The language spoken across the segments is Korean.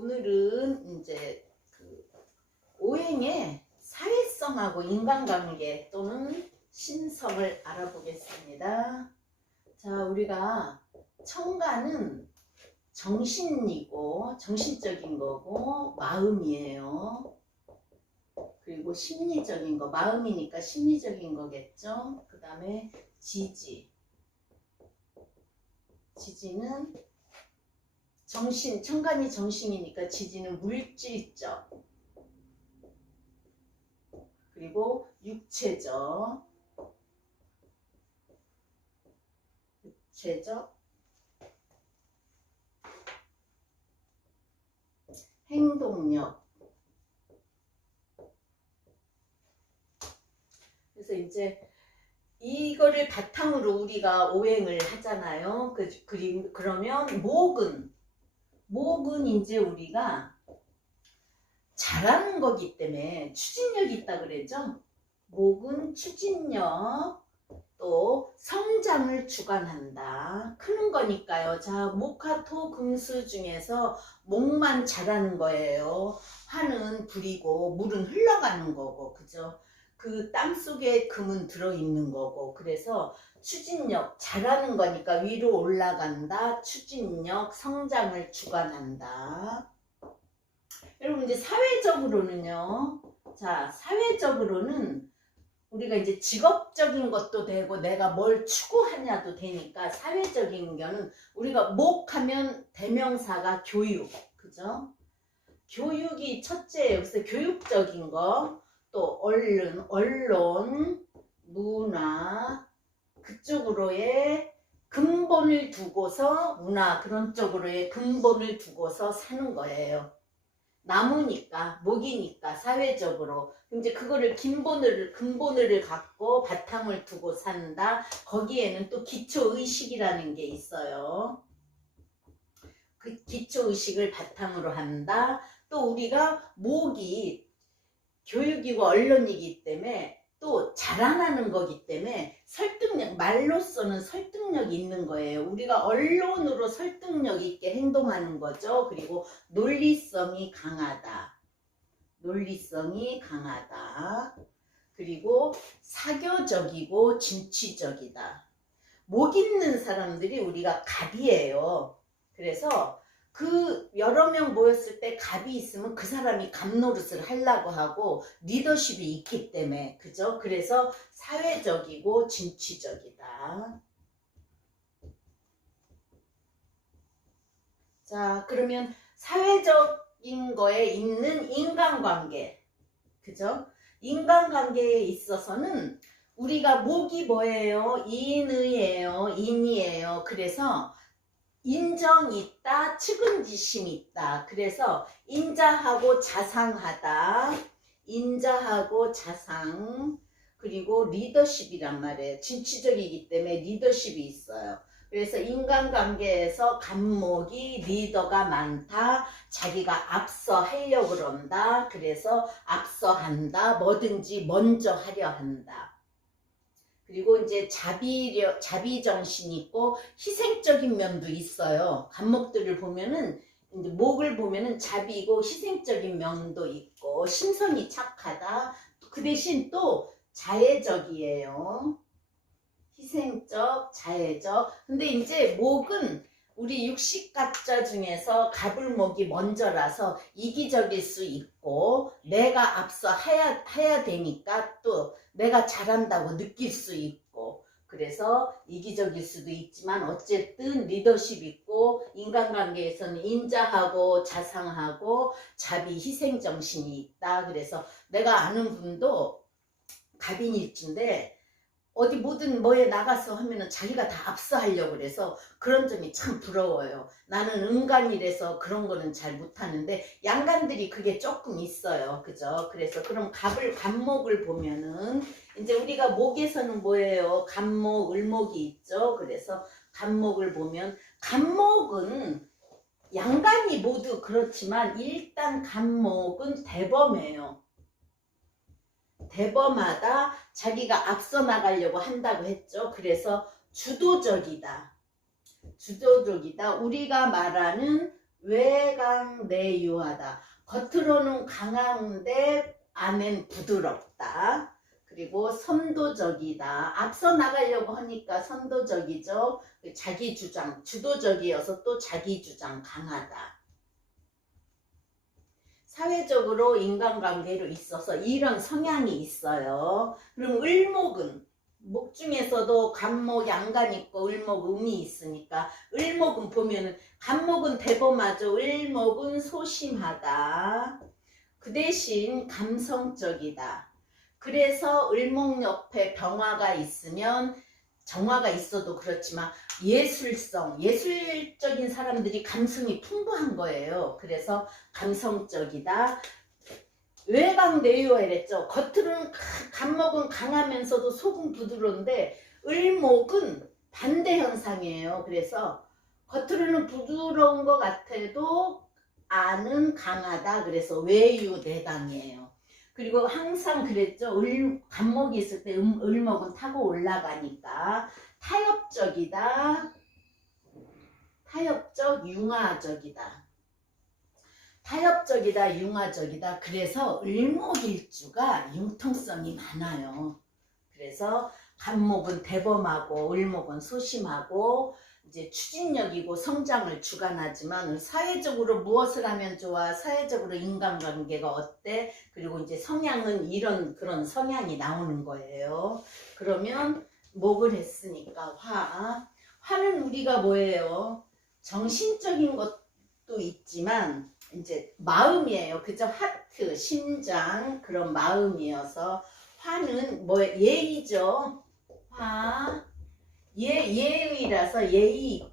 오늘은 이제 그 오행의 사회성하고 인간관계 또는 신성을 알아보겠습니다. 자, 우리가 청가는 정신이고 정신적인 거고 마음이에요. 그리고 심리적인 거, 마음이니까 심리적인 거겠죠. 그 다음에 지지는 정신, 청간이 정신이니까 지지는 물질적, 그리고 육체적, 행동력. 그래서 이제 이거를 바탕으로 우리가 오행을 하잖아요. 그러면 목은 이제 우리가 잘하는 거기 때문에 추진력이 있다 그랬죠. 목은 추진력, 또 성장을 주관한다. 크는 거니까요. 자, 목화 토 금수 중에서 목만 자라는 거예요. 화는 불이고 물은 흘러가는 거고, 그죠? 그 땅 속에 금은 들어있는 거고, 그래서 추진력, 자라는 거니까 위로 올라간다. 추진력, 성장을 주관한다. 여러분, 이제 사회적으로는요. 자, 사회적으로는 우리가 이제 직업적인 것도 되고 내가 뭘 추구하냐도 되니까 사회적인 거는 우리가 목하면 대명사가 교육, 그죠? 교육이 첫째예요. 그래서 교육적인 거, 또 언론, 문화, 그쪽으로의 근본을 두고서 문화, 그런 쪽으로의 근본을 두고서 사는 거예요. 나무니까, 목이니까, 사회적으로. 이제 그거를 근본을 갖고 바탕을 두고 산다. 거기에는 또 기초의식이라는 게 있어요. 그 기초의식을 바탕으로 한다. 또 우리가 목이 교육이고 언론이기 때문에 또 자라나는 거기 때문에 설득력, 말로서는 설득력이 있는 거예요. 우리가 언론으로 설득력 있게 행동하는 거죠. 그리고 논리성이 강하다. 그리고 사교적이고 진취적이다. 목 있는 사람들이 우리가 갑이에요. 그래서 그 여러 명 모였을 때 갑이 있으면 그 사람이 갑 노릇을 하려고 하고 리더십이 있기 때문에, 그죠? 그래서 사회적이고 진취적이다. 자, 그러면 사회적인 거에 있는 인간관계, 그죠? 인간관계에 있어서는 우리가 목이 뭐예요? 인이에요. 그래서 인정 있다, 측은지심 있다. 그래서 인자하고 자상하다. 인자하고 자상. 그리고 리더십이란 말이에요. 진취적이기 때문에 리더십이 있어요. 그래서 인간관계에서 갑목이 리더가 많다. 자기가 앞서 하려고 그런다. 그래서 앞서 한다. 뭐든지 먼저 하려 한다. 그리고 이제 자비정신이 있고 희생적인 면도 있어요. 갑목들을 보면은, 이제 목을 보면은 자비고 희생적인 면도 있고 심성이 착하다. 그 대신 또 자애적이에요. 희생적, 자애적. 근데 이제 목은 우리 육식갑자 중에서 갑을목이 먼저라서 이기적일 수 있고 내가 앞서 해야 되니까 또 내가 잘한다고 느낄 수 있고, 그래서 이기적일 수도 있지만 어쨌든 리더십 있고 인간관계에서는 인자하고 자상하고 자비, 희생정신이 있다. 그래서 내가 아는 분도 갑인일주인데 어디 뭐에 나가서 하면은 자기가 다 앞서 하려고 그래서 그런 점이 참 부러워요. 나는 음간이라서 그런 거는 잘 못하는데 양간들이 그게 조금 있어요. 그죠? 그래서 그럼 갑목을 보면은 이제 우리가 목에서는 뭐예요? 갑목, 을목이 있죠. 그래서 갑목을 보면 갑목은 양간이 모두 그렇지만 일단 갑목은 대범해요. 대범하다, 자기가 앞서 나가려고 한다고 했죠. 그래서 주도적이다. 우리가 말하는 외강내유하다. 겉으로는 강한데 안엔 부드럽다. 그리고 선도적이다. 앞서 나가려고 하니까 선도적이죠. 자기 주장, 주도적이어서 또 자기 주장 강하다. 사회적으로 인간관계로 있어서 이런 성향이 있어요. 그럼 을목은 목 중에서도 간목 양간 있고 을목 음이 있으니까 을목은 보면은 간목은 대범하죠. 을목은 소심하다. 그 대신 감성적이다. 그래서 을목 옆에 병화가 있으면 정화가 있어도 그렇지만 예술적인 사람들이 감성이 풍부한 거예요. 그래서 감성적이다. 외강내유하 이랬죠. 겉으로는 간목은 강하면서도 속은 부드러운데 을목은 반대 현상이에요. 그래서 겉으로는 부드러운 것 같아도 안은 강하다. 그래서 외유내강이에요. 그리고 항상 그랬죠. 간목이 있을 때 을목은 타고 올라가니까 타협적이다. 타협적, 융화적이다. 타협적이다, 융화적이다. 그래서 을목일주가 융통성이 많아요. 그래서 간목은 대범하고 을목은 소심하고 이제 추진력이고 성장을 주관하지만 사회적으로 무엇을 하면 좋아? 사회적으로 인간관계가 어때? 그리고 이제 성향은 이런 그런 성향이 나오는 거예요. 그러면 목을 했으니까 화는 우리가 뭐예요? 정신적인 것도 있지만 이제 마음이에요. 그죠? 하트, 심장 그런 마음이어서 화는 뭐 예의죠. 예의라서 예의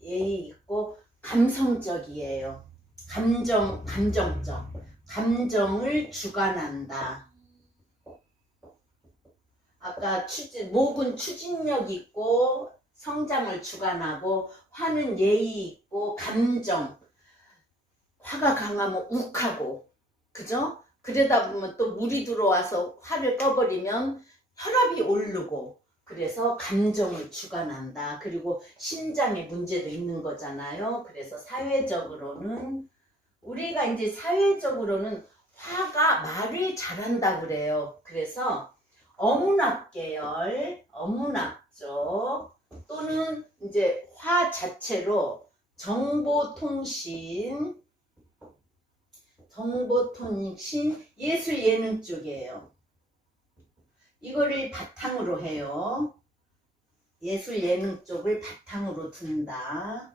있고 감성적이에요. 감정적. 감정을 주관한다. 아까 목은 추진력 있고 성장을 주관하고 화는 예의 있고 감정. 화가 강하면 욱하고 그죠? 그러다 보면 또 물이 들어와서 화를 꺼버리면 혈압이 오르고 그래서 감정을 주관한다. 그리고 심장에 문제도 있는 거잖아요. 그래서 사회적으로는 우리가 이제 사회적으로는 화가 말을 잘한다 그래요. 그래서 어문학 계열, 어문학 쪽 또는 이제 화 자체로 정보통신, 예술 예능 쪽이에요. 이거를 바탕으로 해요. 예술 예능 쪽을 바탕으로 둔다.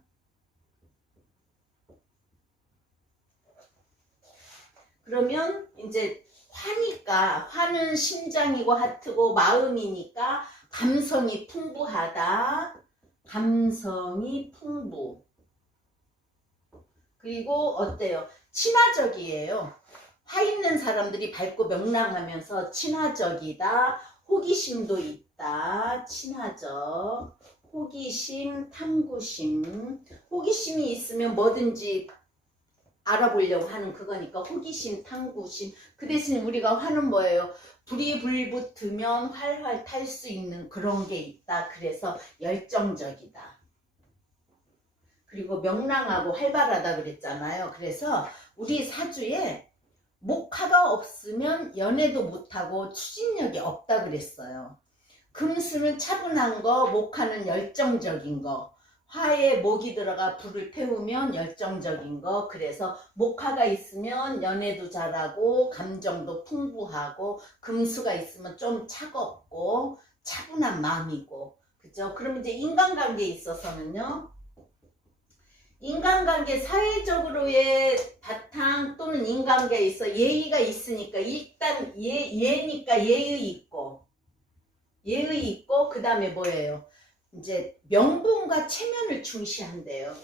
그러면 이제 화는 심장이고 하트고 마음이니까 감성이 풍부하다. 감성이 풍부. 그리고 어때요? 친화적이에요. 화 있는 사람들이 밝고 명랑하면서 친화적이다. 호기심도 있다. 친화적. 호기심, 탐구심. 호기심이 있으면 뭐든지 알아보려고 하는 그거니까 호기심, 탐구심. 그 대신 우리가 화는 뭐예요? 불이 불붙으면 활활 탈 수 있는 그런 게 있다. 그래서 열정적이다. 그리고 명랑하고 활발하다 그랬잖아요. 그래서 우리 사주에 목화가 없으면 연애도 못하고 추진력이 없다 그랬어요. 금수는 차분한 거, 목화는 열정적인 거. 화에 목이 들어가 불을 태우면 열정적인 거. 그래서 목화가 있으면 연애도 잘하고 감정도 풍부하고 금수가 있으면 좀 차갑고 차분한 마음이고 그죠? 그럼 이제 인간관계에 있어서는요. 인간관계 사회적으로의 바탕 또는 인간관계에 있어 예의가 있으니까 일단 예니까 예의 있고 그 다음에 뭐예요? 이제 명분과 체면을 중시한대요.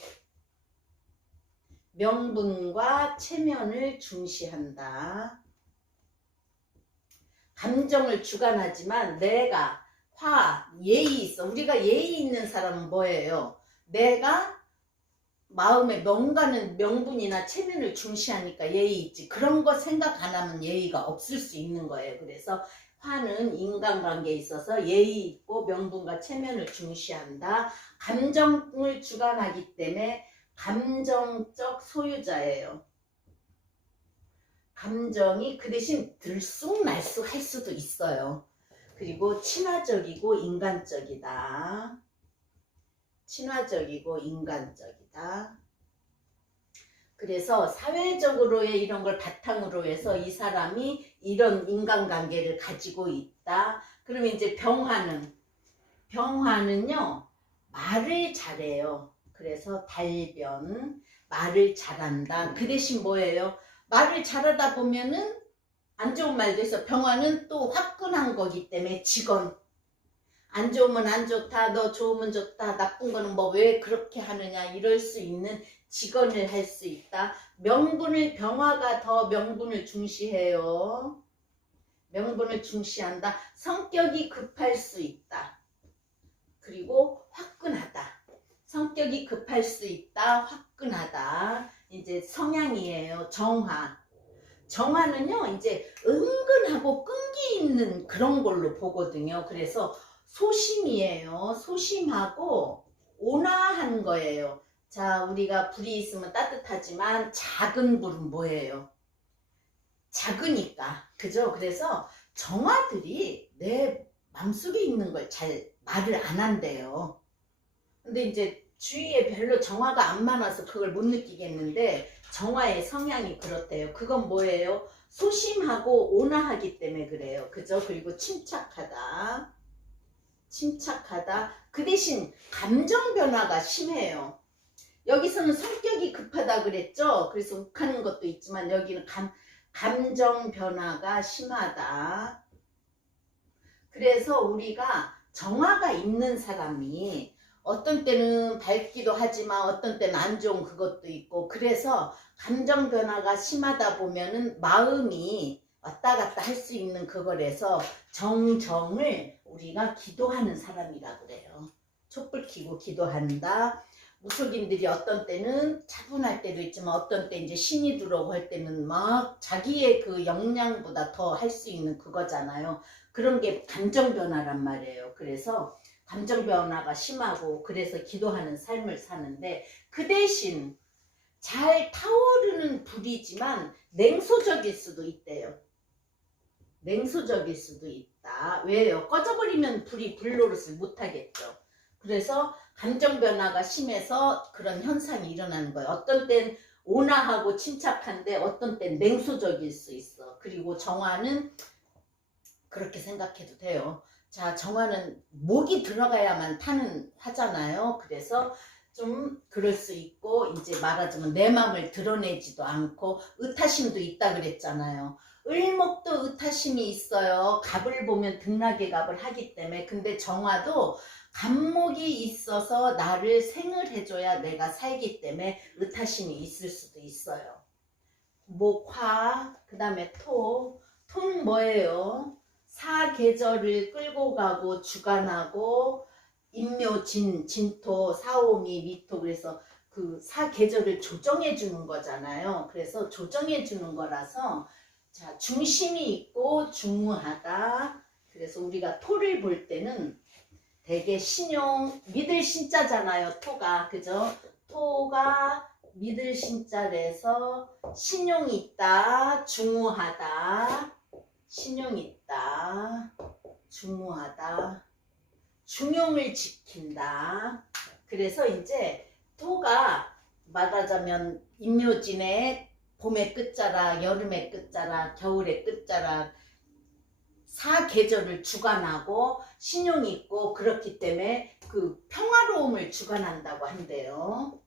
명분과 체면을 중시한다. 감정을 주관하지만 내가 예의 있어. 우리가 예의 있는 사람은 뭐예요? 내가 마음에 뭔가는 명분이나 체면을 중시하니까 예의 있지. 그런 거 생각 안 하면 예의가 없을 수 있는 거예요. 그래서 화는 인간관계에 있어서 예의 있고 명분과 체면을 중시한다. 감정을 주관하기 때문에 감정적 소유자예요. 감정이 그 대신 들쑥날쑥 할 수도 있어요. 그리고 친화적이고 인간적이다. 친화적이고 인간적이다. 그래서 사회적으로의 이런 걸 바탕으로 해서 이 사람이 이런 인간관계를 가지고 있다. 그러면 이제 병화는요 말을 잘해요. 그래서 달변, 말을 잘한다. 그 대신 뭐예요? 말을 잘하다 보면은 안 좋은 말도 있어. 병화는 또 화끈한 거기 때문에 직언. 안 좋으면 안 좋다, 너 좋으면 좋다, 나쁜 거는 뭐 왜 그렇게 하느냐 이럴 수 있는 직언을 할 수 있다. 병화가 더 명분을 중시해요. 명분을 중시한다. 성격이 급할 수 있다. 그리고 화끈하다. 성격이 급할 수 있다. 화끈하다. 이제 성향이에요. 정화는요 이제 은근하고 끈기 있는 그런 걸로 보거든요. 그래서 소심이에요. 소심하고 온화한 거예요. 자, 우리가 불이 있으면 따뜻하지만 작은 불은 뭐예요? 작으니까. 그죠? 그래서 정화들이 내 맘속에 있는 걸 잘 말을 안 한대요. 근데 이제 주위에 별로 정화가 안 많아서 그걸 못 느끼겠는데 정화의 성향이 그렇대요. 그건 뭐예요? 소심하고 온화하기 때문에 그래요. 그죠? 그리고 침착하다. 침착하다. 그 대신 감정 변화가 심해요. 여기서는 성격이 급하다 그랬죠? 그래서 욱하는 것도 있지만 여기는 감정 변화가 심하다. 그래서 우리가 정화가 있는 사람이 어떤 때는 밝기도 하지만 어떤 때는 안 좋은 그것도 있고 그래서 감정 변화가 심하다 보면은 마음이 왔다 갔다 할 수 있는 그거라서 정정을 우리가 기도하는 사람이라 그래요. 촛불 켜고 기도한다. 무속인들이 어떤 때는 차분할 때도 있지만 어떤 때 이제 신이 들어오고 할 때는 막 자기의 그 역량보다 더 할 수 있는 그거잖아요. 그런 게 감정 변화란 말이에요. 그래서 감정 변화가 심하고 그래서 기도하는 삶을 사는데 그 대신 잘 타오르는 불이지만 냉소적일 수도 있대요. 냉소적일 수도 있다. 왜요? 꺼져버리면 불이 불노릇을 못하겠죠. 그래서 감정 변화가 심해서 그런 현상이 일어나는 거예요. 어떤 땐 온화하고 침착한데 어떤 땐 냉소적일 수 있어. 그리고 정화는 그렇게 생각해도 돼요. 자, 정화는 목이 들어가야만 타는 화잖아요. 그래서 좀 그럴 수 있고 이제 말하자면 내 마음을 드러내지도 않고 의타심도 있다 그랬잖아요. 을목도 의타심이 있어요. 갑을 보면 등락의 갑을 하기 때문에. 근데 정화도 갑목이 있어서 나를 생을 해줘야 내가 살기 때문에 의타심이 있을 수도 있어요. 목화, 그 다음에 토. 토는 뭐예요? 사계절을 끌고 가고 주관하고 인묘진, 진토, 사오미, 미토. 그래서 그 사계절을 조정해 주는 거잖아요. 그래서 조정해 주는 거라서 자, 중심이 있고 중무하다. 그래서 우리가 토를 볼 때는 되게 신용, 믿을 신자잖아요. 토가. 그죠? 토가 믿을 신자라서 신용이 있다. 중무하다. 신용이 있다. 중무하다. 중용을 지킨다. 그래서 이제 토가 말하자면 인묘진의 봄의 끝자락, 여름의 끝자락, 겨울의 끝자락 사계절을 주관하고 신용이 있고 그렇기 때문에 그 평화로움을 주관한다고 한대요.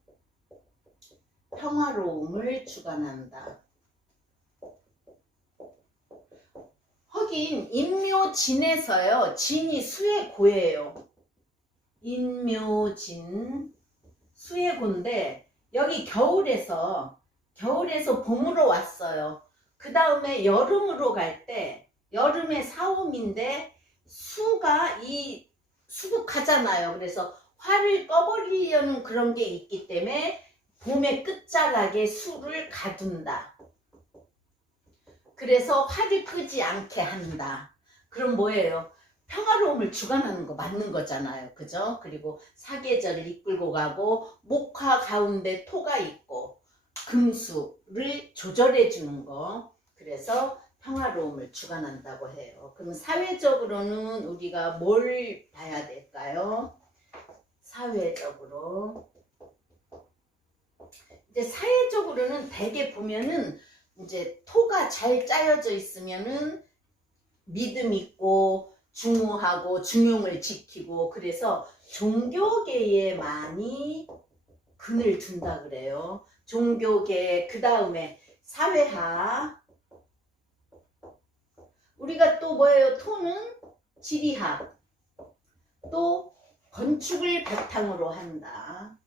평화로움을 주관한다. 하긴 인묘진에서요. 진이 수의 고예요. 인묘진 수의 고인데 여기 겨울에서 봄으로 왔어요. 그 다음에 여름으로 갈 때 여름의 사옴인데 수가 이 수국하잖아요. 그래서 화를 꺼버리려는 그런 게 있기 때문에 봄의 끝자락에 수를 가둔다. 그래서 화를 끄지 않게 한다. 그럼 뭐예요? 평화로움을 주관하는 거 맞는 거잖아요. 그죠? 그리고 사계절을 이끌고 가고 목화 가운데 토가 있고 금수를 조절해 주는 거. 그래서 평화로움을 주관한다고 해요. 그럼 사회적으로는 우리가 뭘 봐야 될까요? 사회적으로. 이제 사회적으로는 대개 보면은 이제 토가 잘 짜여져 있으면은 믿음 있고 중후하고 중용을 지키고 그래서 종교계에 많이 근을 둔다 그래요. 종교계 그 다음에 사회학 우리가 또 뭐예요? 토는 지리학 또 건축을 바탕으로 한다.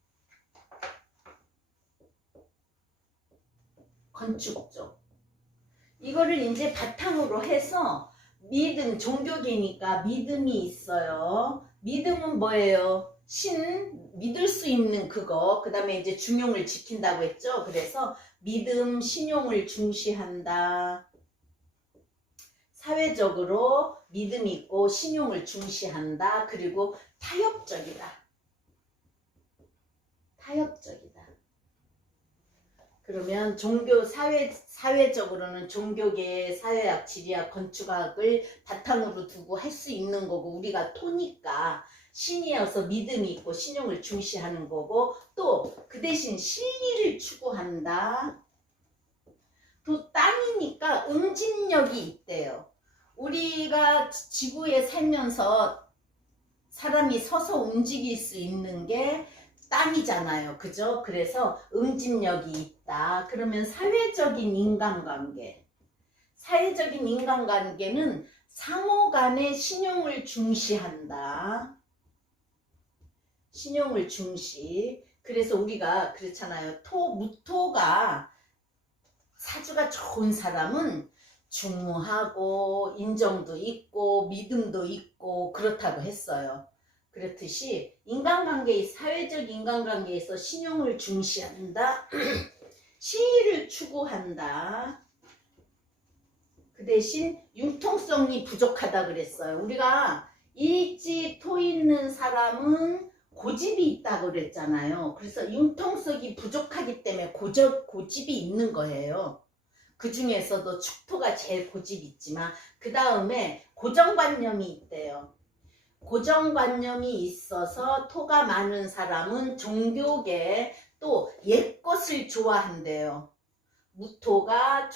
건축 쪽 이거를 이제 바탕으로 해서 믿음, 종교계니까 믿음이 있어요. 믿음은 뭐예요? 믿을 수 있는 그거. 그 다음에 이제 중용을 지킨다고 했죠. 그래서 믿음, 신용을 중시한다. 사회적으로 믿음이 있고 신용을 중시한다. 그리고 타협적이다. 타협적이다. 그러면 사회적으로는 종교계, 사회학, 지리학, 건축학을 바탕으로 두고 할 수 있는 거고 우리가 토니까 신이어서 믿음이 있고 신용을 중시하는 거고 또 그 대신 실리를 추구한다. 또 땅이니까 응집력이 있대요. 우리가 지구에 살면서 사람이 서서 움직일 수 있는 게 땅이잖아요. 그죠? 그래서 응집력이 있다. 그러면 사회적인 인간관계. 사회적인 인간관계는 상호 간의 신용을 중시한다. 신용을 중시. 그래서 우리가 그렇잖아요. 무토가 사주가 좋은 사람은 중후하고 인정도 있고 믿음도 있고 그렇다고 했어요. 그렇듯이 사회적 인간관계에서 신용을 중시한다. 신의를 추구한다. 그 대신 융통성이 부족하다 그랬어요. 우리가 일지 토 있는 사람은 고집이 있다고 그랬잖아요. 그래서 융통성이 부족하기 때문에 고집이 있는 거예요. 그 중에서도 축토가 제일 고집이 있지만 그 다음에 고정관념이 있대요. 고정관념이 있어서 토가 많은 사람은 종교계 또 옛것을 좋아한대요. 무토가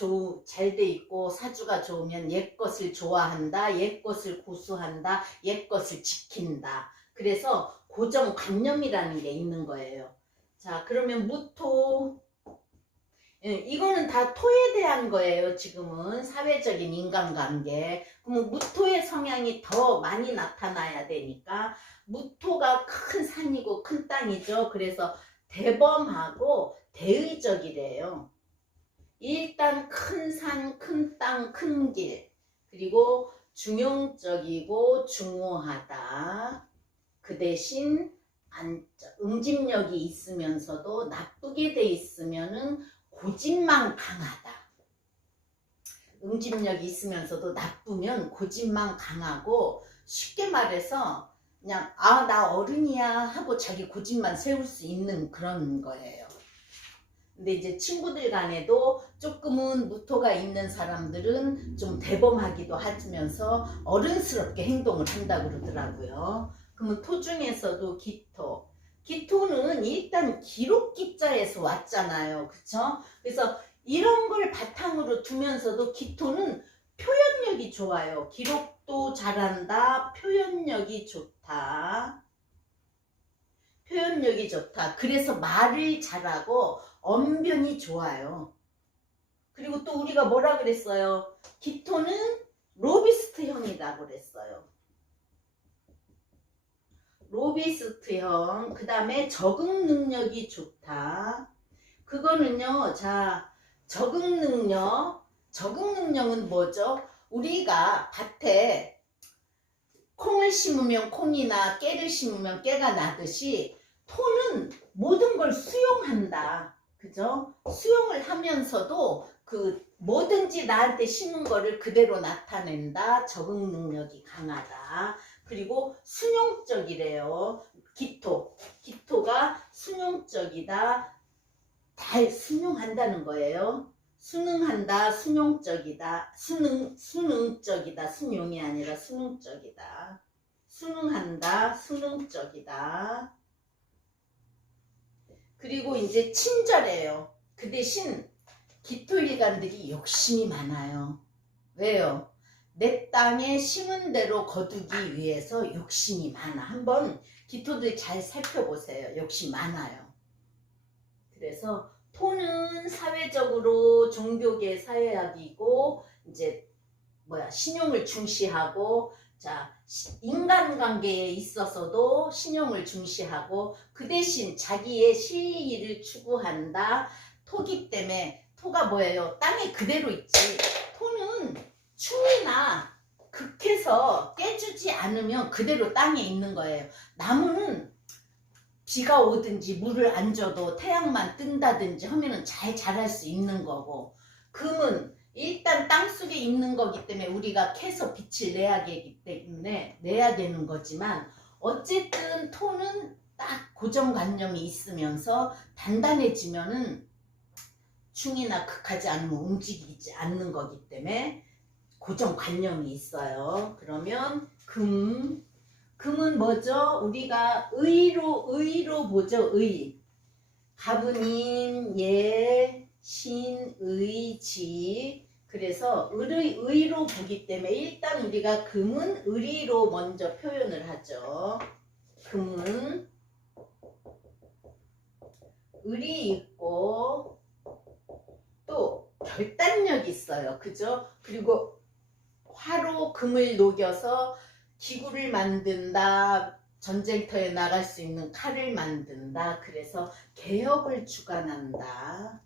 잘 돼 있고 사주가 좋으면 옛것을 좋아한다. 옛것을 고수한다. 옛것을 지킨다. 그래서 고정관념이라는 게 있는 거예요. 자, 그러면 무토 이거는 다 토에 대한 거예요. 지금은 사회적인 인간관계. 그러면 무토의 성향이 더 많이 나타나야 되니까 무토가 큰 산이고 큰 땅이죠. 그래서 대범하고 대의적이래요. 일단 큰 산, 큰 땅, 큰 길. 그리고 중용적이고 중후하다. 그 대신 응집력이 있으면서도 나쁘게 돼 있으면은 고집만 강하다. 응집력이 있으면서도 나쁘면 고집만 강하고 쉽게 말해서 그냥 나 어른이야 하고 자기 고집만 세울 수 있는 그런 거예요. 근데 이제 친구들 간에도 조금은 무토가 있는 사람들은 좀 대범하기도 하면서 어른스럽게 행동을 한다 그러더라고요. 그러면 토 중에서도 기토. 기토는 일단 기록 기자에서 왔잖아요. 그쵸? 그래서 이런 걸 바탕으로 두면서도 기토는 표현력이 좋아요. 기록도 잘한다. 표현력이 좋다. 표현력이 좋다. 그래서 말을 잘하고 언변이 좋아요. 그리고 또 우리가 뭐라 그랬어요? 기토는 로비스트형이라고 그랬어요. 로비스트형. 그 다음에 적응 능력이 좋다. 그거는요. 자, 적응 능력은 뭐죠? 우리가 밭에 콩을 심으면 콩이나 깨를 심으면 깨가 나듯이 토는 모든 걸 수용한다. 그죠? 수용을 하면서도 그 뭐든지 나한테 심은 거를 그대로 나타낸다. 적응 능력이 강하다. 그리고 순용적이래요. 기토가 순용적이다. 잘 순용한다는 거예요. 순응한다, 순용적이다. 순응적이다. 순용이 아니라 순응적이다. 순응한다, 순응적이다. 그리고 이제 친절해요. 그 대신 기토일간들이 욕심이 많아요. 왜요? 내 땅에 심은 대로 거두기 위해서 욕심이 많아. 한번 기토들 잘 살펴보세요. 욕심 많아요. 그래서 토는 사회적으로 종교계 사회학이고 이제 신용을 중시하고 자 인간관계에 있어서도 신용을 중시하고 그 대신 자기의 시의를 추구한다. 토기 때문에 토가 뭐예요? 땅에 그대로 있지. 토는 충이나 극해서 깨주지 않으면 그대로 땅에 있는 거예요. 나무는 비가 오든지 물을 안 줘도 태양만 뜬다든지 하면은 잘 자랄 수 있는 거고, 금은 일단 땅속에 있는 거기 때문에 우리가 캐서 빛을 내야 되기 때문에 내야 되는 거지만, 어쨌든 토는 딱 고정관념이 있으면서 단단해지면은 충이나 극하지 않으면 움직이지 않는 거기 때문에 고정관념이 있어요. 그러면 금은 뭐죠? 우리가 의로 보죠. 의. 가부님, 예, 신, 의, 지. 그래서 의로 보기 때문에 일단 우리가 금은 의리로 먼저 표현을 하죠. 금은 의리 있고 또 결단력이 있어요. 그죠? 그리고 화로 금을 녹여서 기구를 만든다. 전쟁터에 나갈 수 있는 칼을 만든다. 그래서 개혁을 주관한다.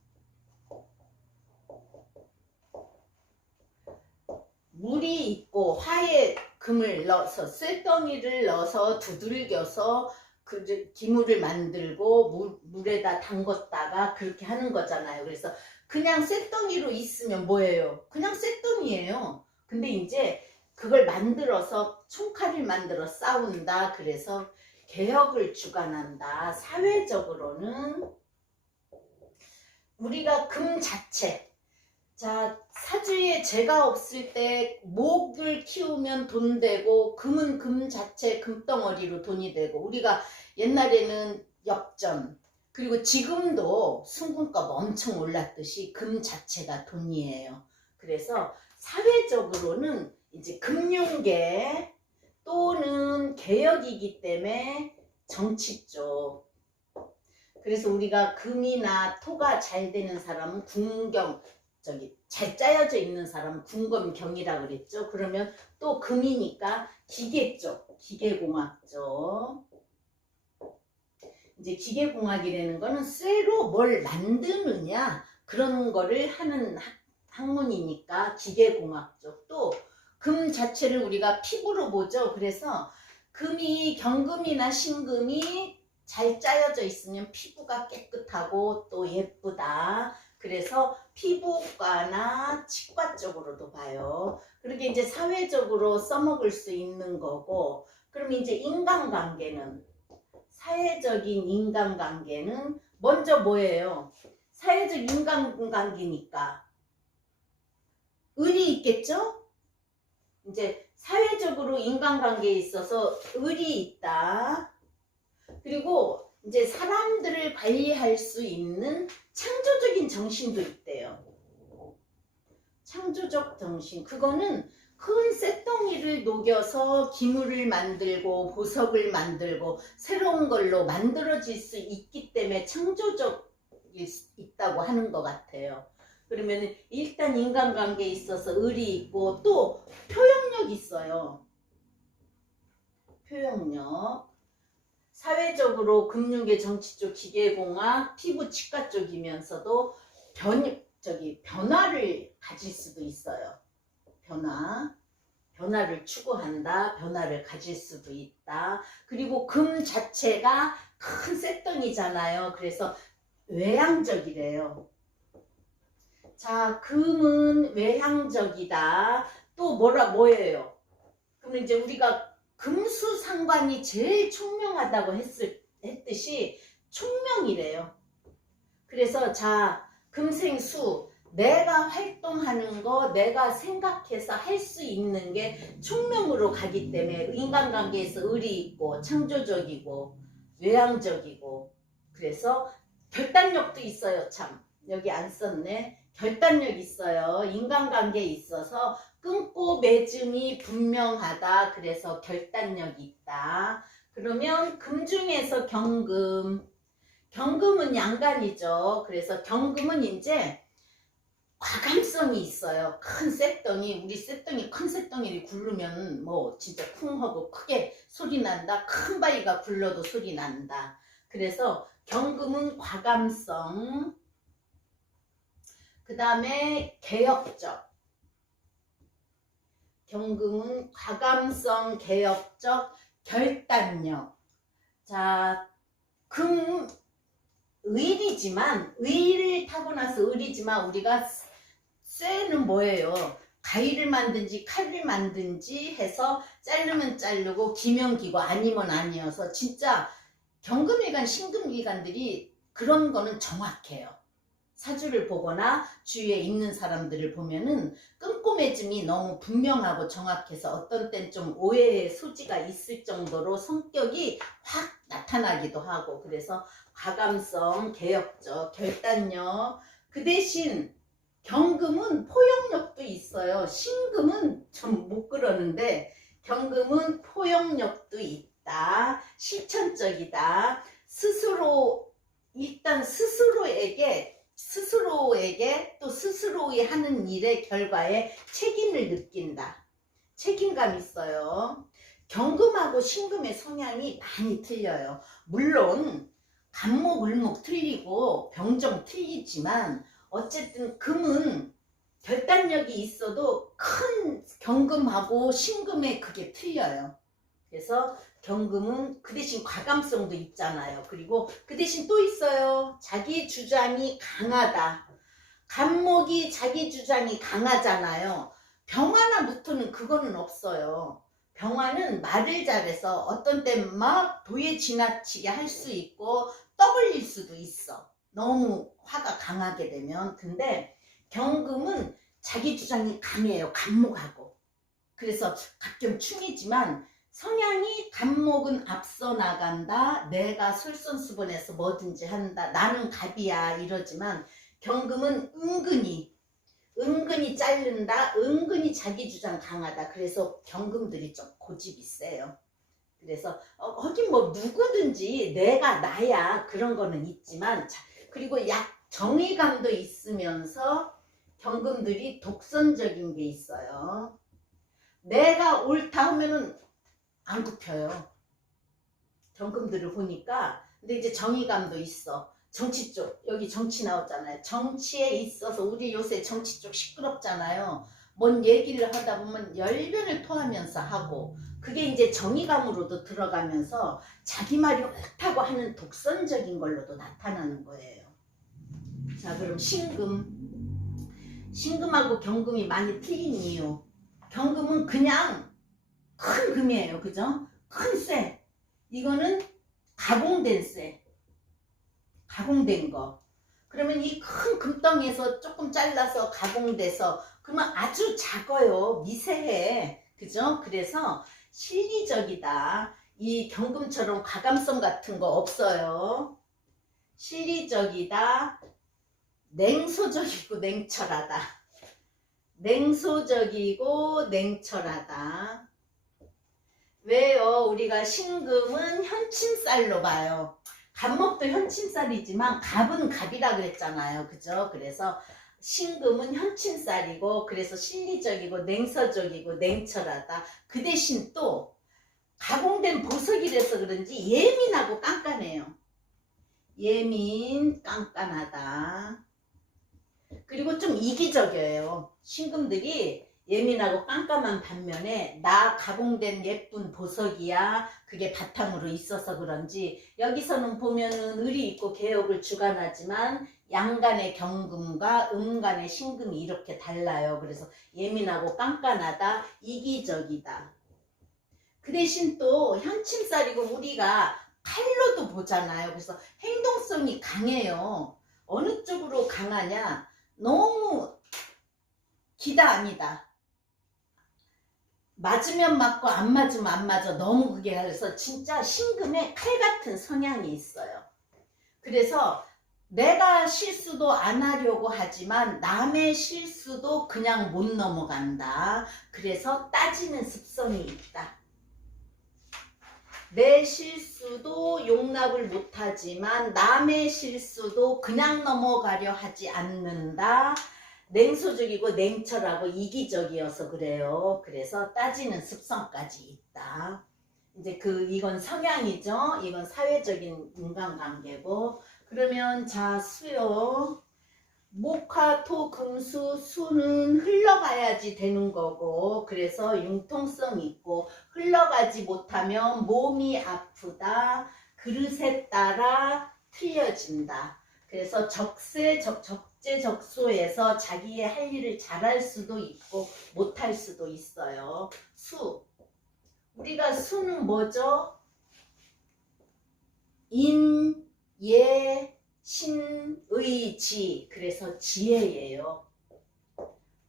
물이 있고 화에 금을 넣어서 쇳덩이를 넣어서 두들겨서 그 기물을 만들고 물에다 담궜다가 그렇게 하는 거잖아요. 그래서 그냥 쇳덩이로 있으면 뭐예요? 그냥 쇳덩이에요. 근데 이제 그걸 만들어서 총칼을 만들어 싸운다. 그래서 개혁을 주관한다. 사회적으로는 우리가 금 자체, 자 사주에 재가 없을 때 목을 키우면 돈 되고, 금은 금 자체 금덩어리로 돈이 되고, 우리가 옛날에는 역전, 그리고 지금도 순금값 엄청 올랐듯이 금 자체가 돈이에요. 그래서 사회적으로는 이제 금융계 또는 개혁이기 때문에 정치 쪽. 그래서 우리가 금이나 토가 잘 되는 사람은 군경, 잘 짜여져 있는 사람은 군검경이라 그랬죠. 그러면 또 금이니까 기계 쪽, 기계공학 쪽. 이제 기계공학이라는 거는 쇠로 뭘 만드느냐 그런 거를 하는 학문이니까 기계공학 쪽. 또 금 자체를 우리가 피부로 보죠. 그래서 금이 경금이나 신금이 잘 짜여져 있으면 피부가 깨끗하고 또 예쁘다. 그래서 피부과나 치과 쪽으로도 봐요. 그렇게 이제 사회적으로 써먹을 수 있는 거고, 그럼 이제 인간관계는, 사회적인 인간관계는 먼저 뭐예요? 사회적 인간관계니까 을이 있겠죠? 이제 사회적으로 인간관계에 있어서 을이 있다. 그리고 이제 사람들을 관리할 수 있는 창조적인 정신도 있대요. 창조적 정신. 그거는 큰 쇳덩이를 녹여서 기물을 만들고 보석을 만들고 새로운 걸로 만들어질 수 있기 때문에 창조적일 수 있다고 하는 것 같아요. 그러면 일단 인간관계에 있어서 을이 있고, 또 표현력이 있어요. 표현력. 사회적으로 금융계, 정치 쪽, 기계공학, 피부, 치과 쪽이면서도 변화를 가질 수도 있어요. 변화를 추구한다. 변화를 가질 수도 있다. 그리고 금 자체가 큰 쇳덩이잖아요. 그래서 외향적이래요. 자, 금은 외향적이다. 또 뭐예요? 그러면 이제 우리가 금수상관이 제일 총명하다고 했듯이 총명이래요. 그래서 자, 금생수, 내가 활동하는 거, 내가 생각해서 할 수 있는 게 총명으로 가기 때문에 인간관계에서 의리 있고 창조적이고 외향적이고, 그래서 결단력도 있어요. 참 여기 안 썼네. 결단력 있어요. 인간관계에 있어서 끊고 맺음이 분명하다. 그래서 결단력이 있다. 그러면 금 중에서 경금. 경금은 양간이죠. 그래서 경금은 이제 과감성이 있어요. 큰 쇳덩이, 우리 쇳덩이, 큰 쇳덩이를 굴르면 뭐 진짜 쿵 하고 크게 소리 난다. 큰 바위가 굴러도 소리 난다. 그래서 경금은 과감성, 그 다음에 개혁적. 경금은 과감성, 개혁적, 결단력. 자, 금 의리지만, 의를 타고나서 의리지만, 우리가 쇠는 뭐예요? 가위를 만든지 칼을 만든지 해서 자르면 자르고 기면 기고 아니면 아니어서, 진짜 경금일간 신금일간들이 그런 거는 정확해요. 사주를 보거나 주위에 있는 사람들을 보면은 끊고 맺음이 너무 분명하고 정확해서 어떤 땐 좀 오해의 소지가 있을 정도로 성격이 확 나타나기도 하고, 그래서 과감성, 개혁적, 결단력. 그 대신 경금은 포용력도 있어요. 신금은 좀 못 그러는데 경금은 포용력도 있다. 실천적이다. 스스로, 일단 스스로에게 또 스스로의 하는 일의 결과에 책임을 느낀다. 책임감 있어요. 경금하고 신금의 성향이 많이 틀려요. 물론 간목, 을목 틀리고 병정 틀리지만 어쨌든 금은 결단력이 있어도 큰 경금하고 신금의 그게 틀려요. 그래서 경금은 그 대신 과감성도 있잖아요. 그리고 그 대신 또 있어요. 자기 주장이 강하다. 간목이 자기 주장이 강하잖아요. 병화나부터는 그거는 없어요. 병화는 말을 잘해서 어떤 땐 막 도에 지나치게 할 수 있고 떠벌릴 수도 있어. 너무 화가 강하게 되면. 근데 경금은 자기 주장이 강해요. 간목하고. 그래서 가끔 충이지만 성향이, 간목은 앞서 나간다. 내가 솔선수범해서 뭐든지 한다. 나는 갑이야 이러지만 경금은 은근히 자른다. 은근히 자기 주장 강하다. 그래서 경금들이 좀 고집이 세요. 그래서 하긴 뭐 누구든지 내가 나야 그런 거는 있지만, 그리고 약 정의감도 있으면서 경금들이 독선적인 게 있어요. 내가 옳다 하면은 안 굽혀요. 경금들을 보니까. 근데 이제 정의감도 있어. 정치 쪽, 여기 정치 나오잖아요. 정치에 있어서 우리 요새 정치 쪽 시끄럽잖아요. 뭔 얘기를 하다 보면 열변을 토하면서 하고, 그게 이제 정의감으로도 들어가면서 자기 말이 옳다고 하는 독선적인 걸로도 나타나는 거예요. 자, 그럼 신금하고 경금이 많이 틀린 이유. 경금은 그냥 큰 금이에요. 그죠? 큰 쇠. 이거는 가공된 쇠. 가공된 거. 그러면 이 큰 금덩이에서 조금 잘라서 가공돼서, 그러면 아주 작아요. 미세해. 그죠? 그래서 실리적이다. 이 경금처럼 과감성 같은 거 없어요. 실리적이다. 냉소적이고 냉철하다. 냉소적이고 냉철하다. 왜요? 우리가 신금은 현침살로 봐요. 간목도 현침살이지만 갑은 갑이라 그랬잖아요. 그죠? 그래서 신금은 현침살이고, 그래서 실리적이고 냉서적이고 냉철하다. 그 대신 또 가공된 보석이라서 그런지 예민하고 깐깐해요. 예민, 깐깐하다. 그리고 좀 이기적이에요. 신금들이 예민하고 깜깜한 반면에 나 가공된 예쁜 보석이야 그게 바탕으로 있어서 그런지 여기서는 보면은 을이 있고 개역을 주관하지만 양간의 경금과 음간의 신금이 이렇게 달라요. 그래서 예민하고 깐깐하다, 이기적이다. 그 대신 또 현침살이고 우리가 칼로도 보잖아요. 그래서 행동성이 강해요. 어느 쪽으로 강하냐? 너무 기다 아니다. 맞으면 맞고 안 맞으면 안 맞아. 너무 그게 그래서 진짜 신금에 칼 같은 성향이 있어요. 그래서 내가 실수도 안 하려고 하지만 남의 실수도 그냥 못 넘어간다. 그래서 따지는 습성이 있다. 내 실수도 용납을 못하지만 남의 실수도 그냥 넘어가려 하지 않는다. 냉소적이고 냉철하고 이기적이어서 그래요. 그래서 따지는 습성까지 있다. 이제 이건 성향이죠. 이건 사회적인 인간관계고. 그러면 자, 수요. 목화, 토, 금수, 수는 흘러가야지 되는 거고, 그래서 융통성 있고, 흘러가지 못하면 몸이 아프다, 그릇에 따라 틀려진다. 그래서 적재적소에서 자기의 할 일을 잘할 수도 있고 못할 수도 있어요. 수. 우리가 수는 뭐죠? 인, 예, 신, 의, 지. 그래서 지혜예요.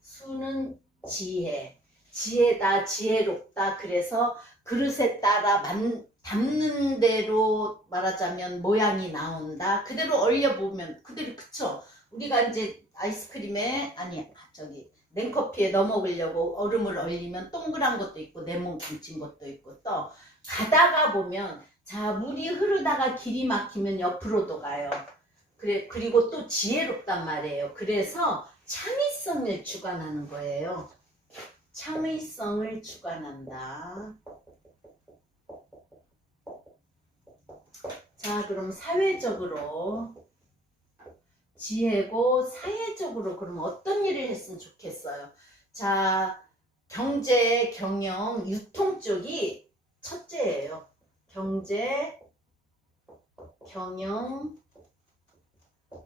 수는 지혜. 지혜다, 지혜롭다. 그래서 그릇에 따라 담는 대로 말하자면 모양이 나온다. 그대로 얼려보면 그대로 그쵸? 우리가 이제 아이스크림에 냉커피에 넣어 먹으려고 얼음을 얼리면 동그란 것도 있고 네모 뭉친 것도 있고 또 가다가 보면 자 물이 흐르다가 길이 막히면 옆으로도 가요. 그리고 또 지혜롭단 말이에요. 그래서 창의성을 주관하는 거예요. 창의성을 주관한다. 자, 그럼 사회적으로 지혜고 사회적으로 그럼 어떤 일을 했으면 좋겠어요? 자, 경제, 경영, 유통 쪽이 첫째예요. 경제, 경영,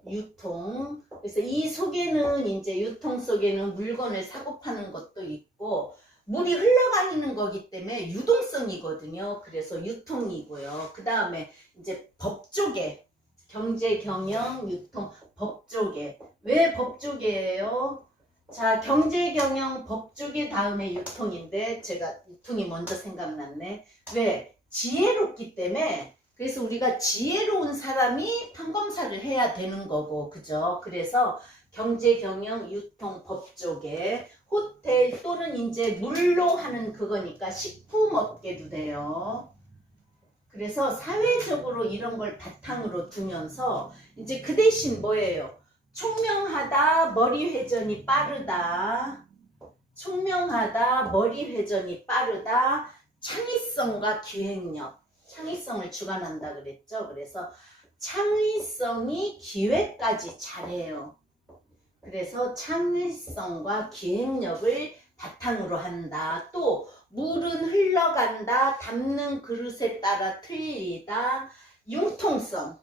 유통. 그래서 이 속에는 이제 유통 속에는 물건을 사고 파는 것도 있고 물이 흘러가는 거기 때문에 유동성이거든요. 그래서 유통이고요. 그 다음에 이제 법 쪽에 경제, 경영, 유통, 법 쪽에. 왜 법 쪽이에요? 자, 경제, 경영, 법 쪽이 다음에 유통인데 제가 유통이 먼저 생각났네. 왜? 지혜롭기 때문에 그래서 우리가 지혜로운 사람이 판검사를 해야 되는 거고, 그죠? 그래서 경제, 경영, 유통, 법 쪽에 호텔 또는 이제 물로 하는 그거니까 식품업계도 돼요. 그래서 사회적으로 이런 걸 바탕으로 두면서 이제 그 대신 뭐예요? 총명하다, 머리 회전이 빠르다. 총명하다, 머리 회전이 빠르다, 창의성과 기획력. 창의성을 주관한다 그랬죠. 그래서 창의성이 기획까지 잘해요. 그래서 창의성과 기획력을 바탕으로 한다. 또 물은 흘러간다. 담는 그릇에 따라 틀리다. 융통성.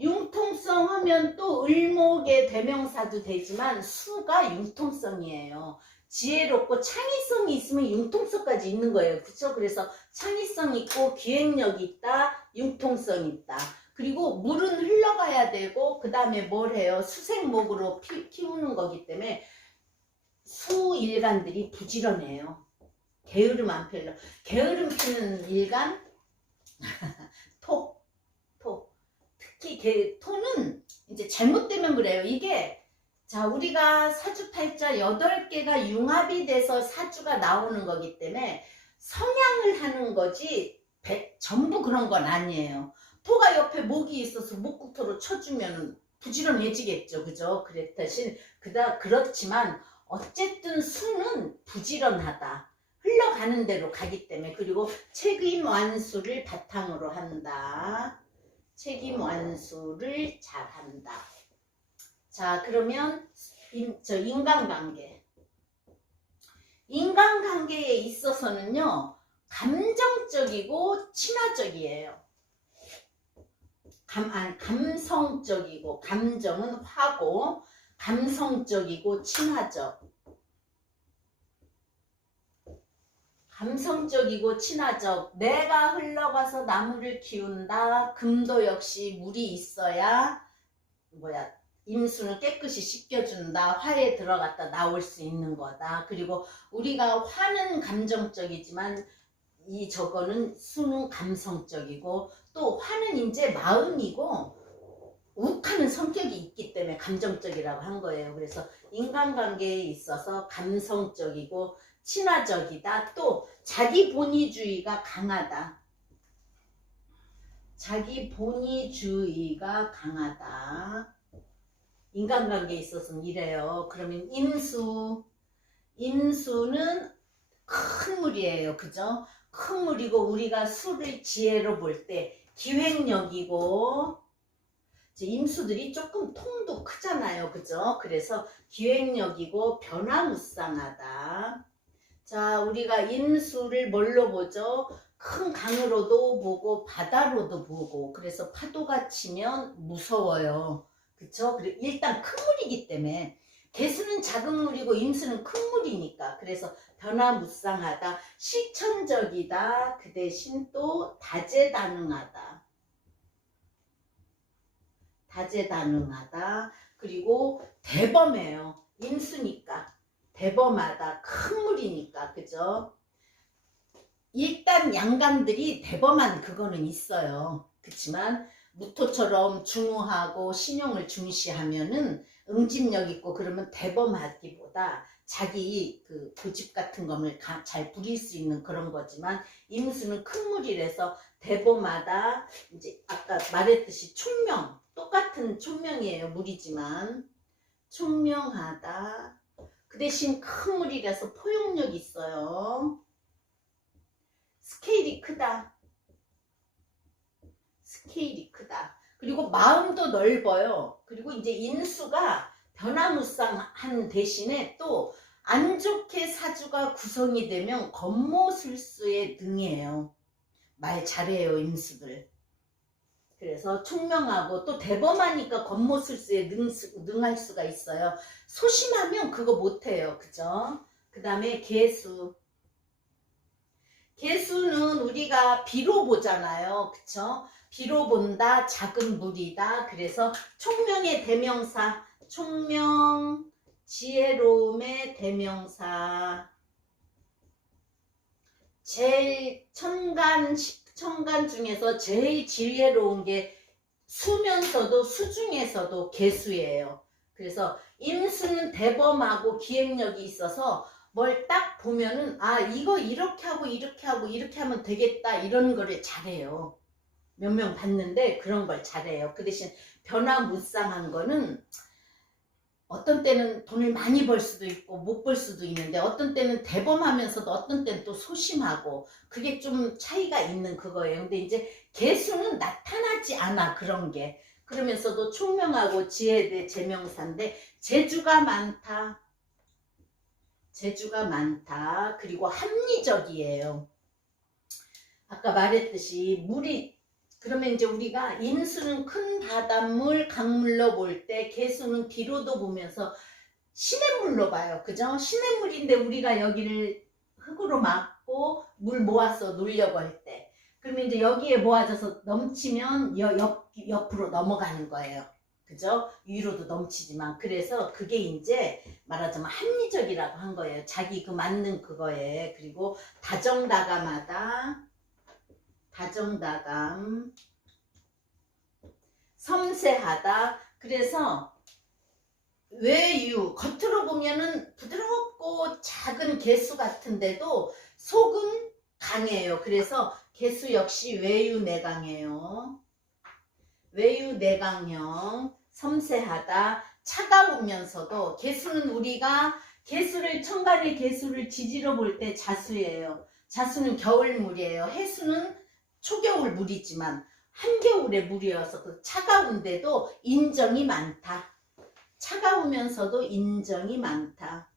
융통성 하면 또 을목의 대명사도 되지만 수가 융통성이에요. 지혜롭고 창의성이 있으면 융통성까지 있는 거예요. 그렇죠? 그래서 창의성 있고 기획력 있다. 융통성 있다. 그리고 물은 흘러가야 되고 그 다음에 뭘 해요? 수생목으로 키우는 거기 때문에 수일간들이 부지런해요. 게으름 안 펴려. 게으름 피는 일간 토. 특히 토는 이제 잘못되면 그래요. 이게 자 우리가 사주팔자 8개가 융합이 돼서 사주가 나오는 거기 때문에 성향을 하는 거지 전부 그런 건 아니에요. 토가 옆에 목이 있어서 목국토로 쳐주면 부지런해지겠죠. 그죠? 그렇지만 어쨌든 수는 부지런하다. 흘러가는 대로 가기 때문에 그리고 책임 완수를 바탕으로 한다. 책임 완수를 잘한다. 자 그러면 인간관계. 인간관계에 있어서는요, 감정적이고 친화적이에요. 감성적이고, 감정은 화고, 감성적이고 친화적. 감성적이고 친화적. 내가 흘러가서 나무를 키운다. 금도 역시 물이 있어야 임수는 깨끗이 씻겨준다. 화에 들어갔다 나올 수 있는 거다. 그리고 우리가 화는 감정적이지만 저거는 수는 감성적이고, 또 화는 이제 마음이고 욱하는 성격이 있기 때문에 감정적이라고 한 거예요. 그래서 인간관계에 있어서 감성적이고 친화적이다. 또 자기 본위주의가 강하다. 자기 본위주의가 강하다. 인간관계에 있어서는 이래요. 그러면 임수는 큰 물이에요. 그죠? 큰 물이고, 우리가 수를 지혜로 볼 때 기획력이고, 임수들이 조금 통도 크잖아요. 그죠? 그래서 기획력이고 변화무쌍하다. 자, 우리가 임수를 뭘로 보죠? 큰 강으로도 보고 바다로도 보고, 그래서 파도가 치면 무서워요. 그쵸? 일단 큰 물이기 때문에. 개수는 작은 물이고 임수는 큰 물이니까. 그래서 변화무쌍하다. 실천적이다. 그 대신 또 다재다능하다. 다재다능하다. 그리고 대범해요. 임수니까. 대범하다. 큰 물이니까. 그죠? 일단 양간들이 대범한 그거는 있어요. 그렇지만 무토처럼 중후하고 신용을 중시하면은 응집력 있고 그러면 대범하기보다 자기 그 고집 같은 거를 잘 부릴 수 있는 그런 거지만, 임수는 큰 물이라서 대범하다. 이제 아까 말했듯이 총명, 똑같은 총명이에요. 물이지만 총명하다. 그 대신 큰 물이라서 포용력이 있어요. 스케일이 크다. 스케일이 크다. 그리고 마음도 넓어요. 그리고 이제 인수가 변화무쌍한 대신에 또 안 좋게 사주가 구성이 되면 겉모술수에 능해요. 말 잘해요, 임수들. 그래서 총명하고 또 대범하니까 겉모술수에 능할 수가 있어요. 소심하면 그거 못해요. 그죠? 그 다음에 개수. 개수는 우리가 비로 보잖아요. 그쵸? 비로 본다. 작은 물이다. 그래서 총명의 대명사. 총명, 지혜로움의 대명사. 제일 천간 중에서 제일 지혜로운 게 수면서도 수 중에서도 개수예요. 그래서 임수는 대범하고 기획력이 있어서 뭘 딱 보면은 이거 이렇게 하고 이렇게 하고 이렇게 하면 되겠다, 이런 거를 잘해요. 몇 명 봤는데 그런 걸 잘해요. 그 대신 변화무쌍한 거는 어떤 때는 돈을 많이 벌 수도 있고 못 벌 수도 있는데, 어떤 때는 대범하면서도 어떤 때는 또 소심하고, 그게 좀 차이가 있는 그거예요. 근데 이제 개수는 나타나지 않아, 그런 게. 그러면서도 총명하고 지혜의 제명사인데 재주가 많다. 재주가 많다. 그리고 합리적이에요. 아까 말했듯이 물이, 그러면 이제 우리가 인수는 큰 바닷물, 강물로 볼 때 개수는 비로도 보면서 시냇물로 봐요. 그죠? 시냇물인데 우리가 여기를 흙으로 막고 물 모아서 놓으려고 할 때, 그러면 이제 여기에 모아져서 넘치면 옆으로 넘어가는 거예요. 그죠? 위로도 넘치지만. 그래서 그게 이제 말하자면 합리적이라고 한 거예요. 자기 그 맞는 그거에. 그리고 다정다감하다. 다정다감. 섬세하다. 그래서 외유, 겉으로 보면은 부드럽고 작은 개수 같은데도 속은 강해요. 그래서 개수 역시 외유내강해요. 외유내강형. 섬세하다. 차가우면서도, 개수는 우리가 천간의 개수를 지지러 볼 때 자수예요. 자수는 겨울물이에요. 해수는 초겨울 물이지만 한겨울의 물이어서 그 차가운데도 인정이 많다. 차가우면서도 인정이 많다.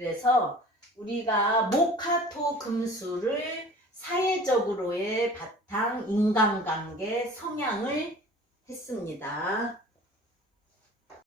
그래서 우리가 목화토 금수를 사회적으로의 바탕, 인간관계, 성향을 했습니다.